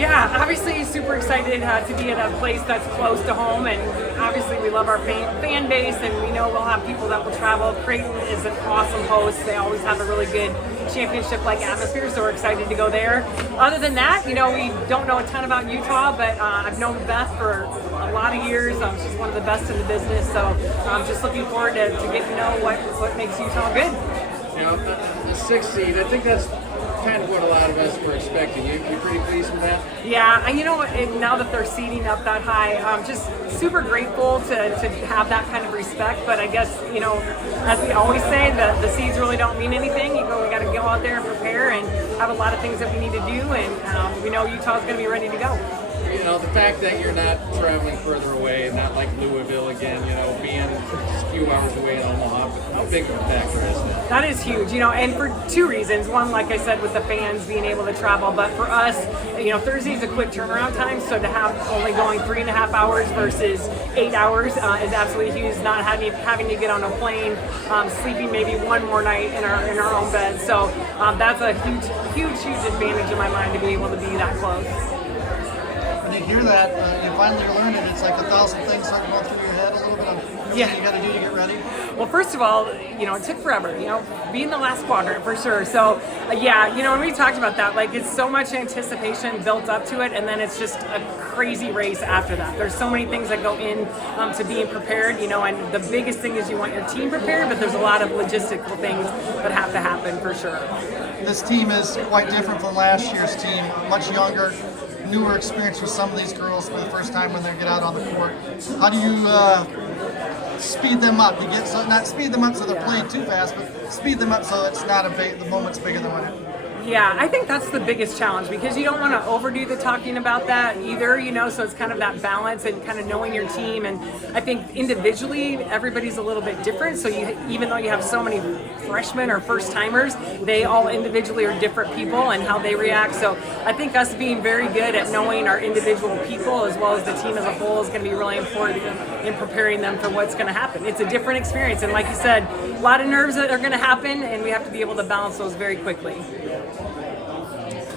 Yeah, obviously super excited to be at a place that's close to home, and obviously we love our fan base, and we know we'll have people that will travel. Creighton is an awesome host. They always have a really good championship-like atmosphere, so we're excited to go there. Other than that, we don't know a ton about Utah, but I've known Beth for a lot of years. She's one of the best in the business, so I'm just looking forward to getting to know what makes Utah good. The sixth seed, I think that's kind of what a lot of us were expecting. You pretty pleased with that? Yeah, and now that they're seeding up that high, I'm just super grateful to have that kind of respect. But I guess, as we always say, the seeds really don't mean anything. We got to go out there and prepare and have a lot of things that we need to do, and we know Utah's going to be ready to go. The fact that you're not traveling further away, not like Louisville again, being a few hours away in Omaha, how big of a factor is that? That is huge, and for two reasons. One, like I said, with the fans being able to travel, but for us, Thursday's a quick turnaround time, so to have only going 3.5 hours versus 8 hours is absolutely huge. Not having to get on a plane, sleeping maybe one more night in our own bed. So that's a huge advantage in my mind to be able to be that close. When you hear that, you finally learn it. It's like 1,000 things start going through your head a little bit on what you got to do to get ready. Well, first of all, it took forever, be in the last quadrant for sure. So, when we talked about that, it's so much anticipation built up to it, and then it's just a crazy race after that. There's so many things that go in to being prepared, and the biggest thing is you want your team prepared, but there's a lot of logistical things that have to happen for sure. This team is quite different from last year's team, much younger, newer experience with some of these girls for the first time when they get out on the court. How do you speed them up? Not speed them up so they're playing too fast, but speed them up so it's not the moment's bigger than when it. Yeah, I think that's the biggest challenge, because you don't want to overdo the talking about that either, so it's kind of that balance and kind of knowing your team. And I think individually everybody's a little bit different, so even though you have so many freshmen or first timers, they all individually are different people and how they react. So I think us being very good at knowing our individual people as well as the team as a whole is going to be really important in preparing them for what's going to happen. It's a different experience, and like you said, a lot of nerves that are going to happen, and we have to be able to balance those very quickly.